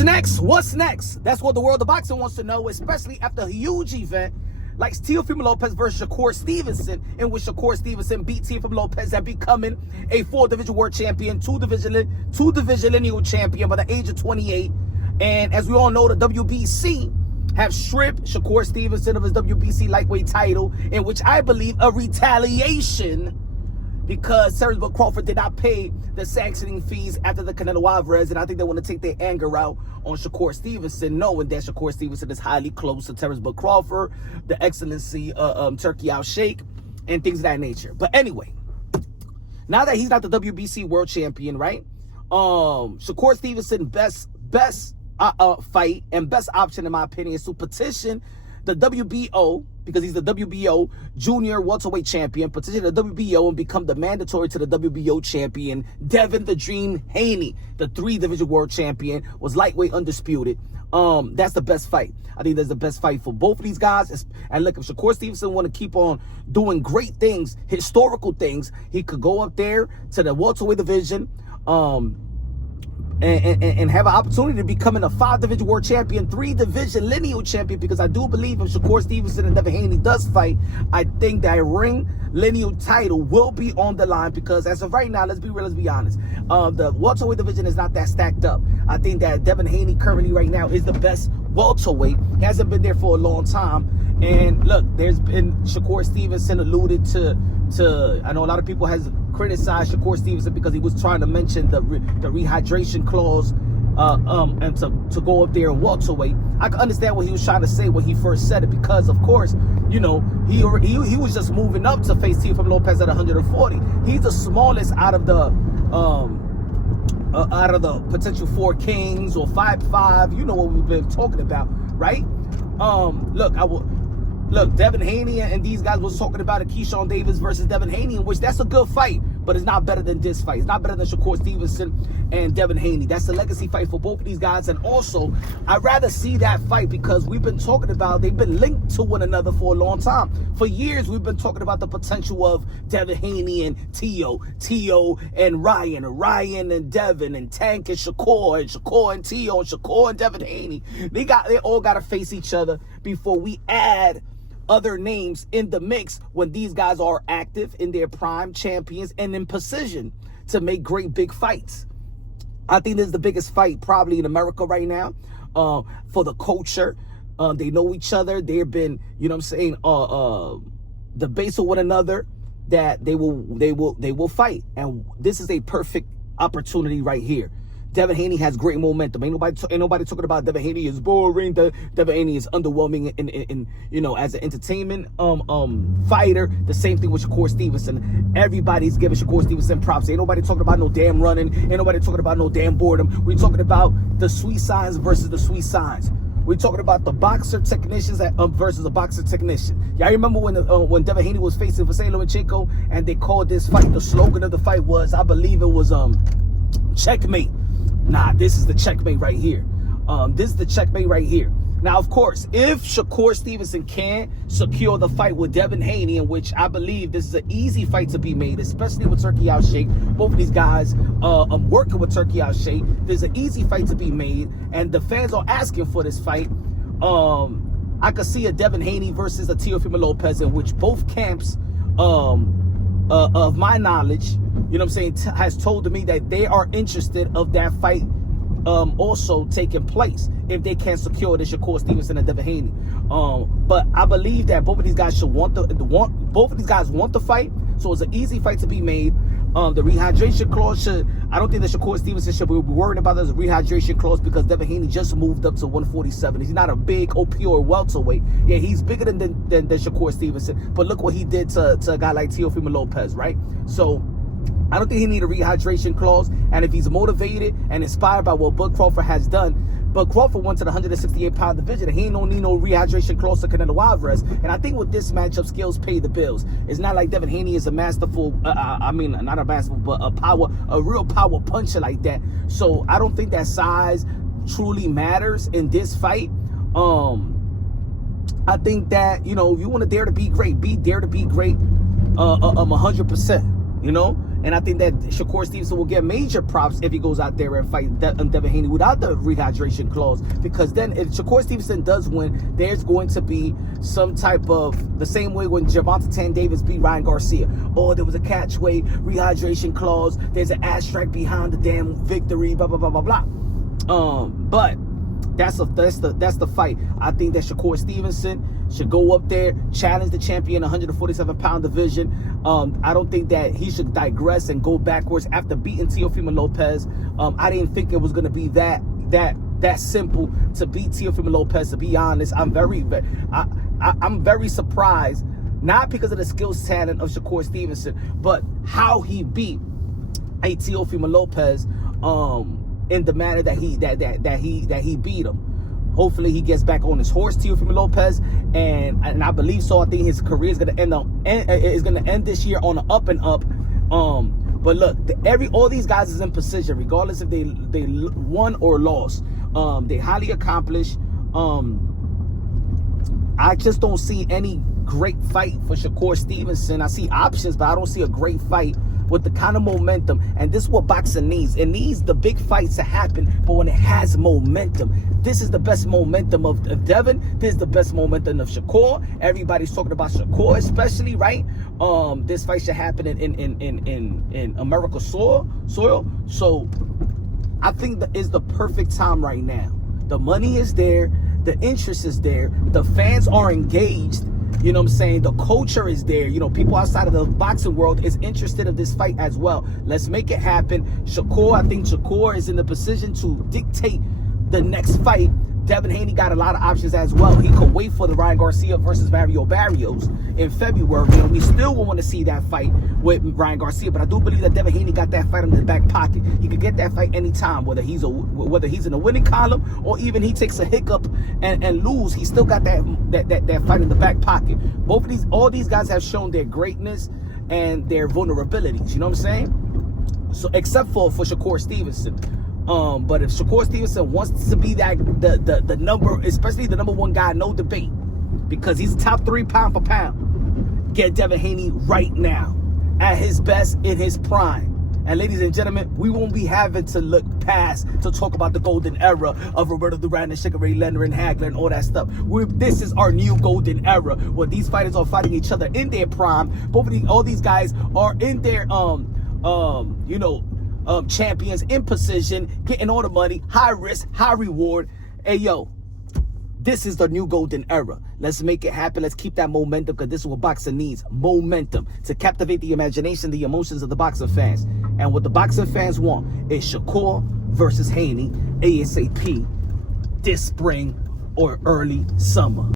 What's next? What's next? That's what the world of boxing wants to know, especially after a huge event like Teofimo Lopez versus Shakur Stevenson, in which Shakur Stevenson beat Teofimo Lopez at becoming a 4-division world champion, two-division lineal champion by the age of 28. And as we all know, the WBC have stripped Shakur Stevenson of his WBC lightweight title, in which I believe a retaliation because Cerebral Crawford did not pay the sanctioning fees after the Canelo Alvarez, and I think they want to take their anger out on Shakur Stevenson, knowing that Shakur Stevenson is highly close to Terence Bud Crawford, the Excellency Turkey Al Sheikh, and things of that nature. But anyway, now that he's not the WBC world champion, right? Shakur Stevenson best fight and best option, in my opinion, is to petition the WBO, because he's the WBO junior welterweight champion, petition the WBO and become the mandatory to the WBO champion, Devin the Dream Haney, the 3-division world champion, was lightweight undisputed. That's the best fight. I think that's the best fight for both of these guys. And look, if Shakur Stevenson want to keep on doing great things, historical things, he could go up there to the welterweight division, and have an opportunity to becoming a 5-division world champion, 3-division lineal champion, because I do believe if Shakur Stevenson and Devin Haney does fight, I think that ring lineal title will be on the line, because as of right now, let's be real, let's be honest, the welterweight division is not that stacked up. I think that Devin Haney currently right now is the best welterweight. He hasn't been there for a long time. And look, there's been Shakur Stevenson alluded to I know a lot of people has criticized Shakur Stevenson because he was trying to mention the rehydration clause and to go up there and welterweight. I can understand what he was trying to say when he first said it, because of course, you know, he was just moving up to face Teofimo Lopez at 140. He's the smallest out of the potential 4 kings or 5'5". You know what we've been talking about, right? Look, Devin Haney and these guys was talking about a Keyshawn Davis versus Devin Haney, in which that's a good fight, but it's not better than this fight. It's not better than Shakur Stevenson and Devin Haney. That's a legacy fight for both of these guys. And also, I'd rather see that fight because we've been talking about, they've been linked to one another for a long time. For years, we've been talking about the potential of Devin Haney and Tio and Ryan and Devin and Tank and Shakur and Tio and Shakur and Devin Haney. They all got to face each other before we add other names in the mix when these guys are active in their prime, champions, and in position to make great big fights. I think this is the biggest fight probably in America right now for the culture. They know each other. They've been, you know what I'm saying, debates with one another that they will fight. And this is a perfect opportunity right here. Devin Haney has great momentum. Ain't nobody talking about Devin Haney is boring. Devin Haney is underwhelming in you know, as an entertainment fighter. The same thing with Shakur Stevenson. Everybody's giving Shakur Stevenson props. Ain't nobody talking about no damn running. Ain't nobody talking about no damn boredom. We're talking about the sweet signs versus the sweet signs. We're talking about the boxer technicians versus a boxer technician. Y'all remember when Devin Haney was facing Vasily Lomachenko and they called this fight, the slogan of the fight was, I believe it was checkmate. Nah, this is the checkmate right here. This is the checkmate right here. Now, of course, if Shakur Stevenson can secure the fight with Devin Haney, in which I believe this is an easy fight to be made, especially with Turkey Al Sheikh. Both of these guys working with Turkey Al Sheikh. There's an easy fight to be made, and the fans are asking for this fight. I could see a Devin Haney versus a Teofimo Lopez, in which both camps, of my knowledge, you know what I'm saying, has told me that they are interested of that fight also taking place if they can secure the Shakur Stevenson and Devin Haney. But I believe that both of these guys want the fight, so it's an easy fight to be made. The rehydration clause I don't think that Shakur Stevenson should be worried about this rehydration clause, because Devin Haney just moved up to 147. He's not a big opioid welterweight. Yeah, he's bigger than Shakur Stevenson, but look what he did to a guy like Teofimo Lopez, right? So I don't think he need a rehydration clause. And if he's motivated and inspired by what Bud Crawford has done, Bud Crawford went to the 168-pound division, and he ain't need no rehydration clause to Canelo Alvarez. And I think with this matchup, skills pay the bills. It's not like Devin Haney is a masterful, not a masterful, but a real power puncher like that. So I don't think that size truly matters in this fight. I think that, you know, if you want to dare to be great, dare to be great 100%. You know, And I think that Shakur Stevenson will get major props if he goes out there and fight Devin Haney without the rehydration clause. Because then if Shakur Stevenson does win, there's going to be some type of, the same way when Gervonta Tank Davis beat Ryan Garcia. Oh, there was a catchway, rehydration clause. There's an asterisk behind the damn victory, blah, blah, blah, blah, blah. But that's the fight. I think that Shakur Stevenson should go up there, challenge the champion 147-pound division. I don't think that he should digress and go backwards after beating Teofimo Lopez. I didn't think it was going to be that simple to beat Teofimo Lopez. To be honest, I'm very surprised, not because of the skills talent of Shakur Stevenson, but how he beat Teofimo Lopez in the manner that he beat him. Hopefully he gets back on his horse, Teofimo Lopez, and I believe so. I think his career is gonna end this year on an up and up. But look, all these guys is in position, regardless if they won or lost. They highly accomplished. I just don't see any great fight for Shakur Stevenson. I see options, but I don't see a great fight with the kind of momentum. And this is what boxing needs. It needs the big fights to happen, but when it has momentum. This is the best momentum of Devin. This is the best momentum of Shakur. Everybody's talking about Shakur, especially, right? This fight should happen in America's soil. So I think that is the perfect time right now. The money is there. The interest is there. The fans are engaged. You know what I'm saying? The culture is there. You know, people outside of the boxing world is interested in this fight as well. Let's make it happen. I think Shakur is in the position to dictate the next fight. Devin Haney got a lot of options as well. He could wait for the Ryan Garcia versus Mario Barrios in February, and we still will want to see that fight with Ryan Garcia. But I do believe that Devin Haney got that fight in the back pocket. He could get that fight anytime, whether he's in the winning column or even he takes a hiccup and lose. He still got that fight in the back pocket. All these guys have shown their greatness and their vulnerabilities. You know what I'm saying? So except for Shakur Stevenson. But if Shakur Stevenson wants to be the number, especially the number one guy, no debate, because he's top 3 pound for pound, get Devin Haney right now at his best, in his prime. And ladies and gentlemen, we won't be having to look past to talk about the golden era of Roberto Duran and Sugar Ray Leonard and Hagler and all that stuff. This is our new golden era where these fighters are fighting each other in their prime. All these guys are in their champions in position, getting all the money, high risk, high reward. Hey, yo, this is the new golden era. Let's make it happen. Let's keep that momentum, because this is what boxing needs. Momentum to captivate the imagination, the emotions of the boxing fans. And what the boxing fans want is Shakur versus Haney ASAP this spring or early summer.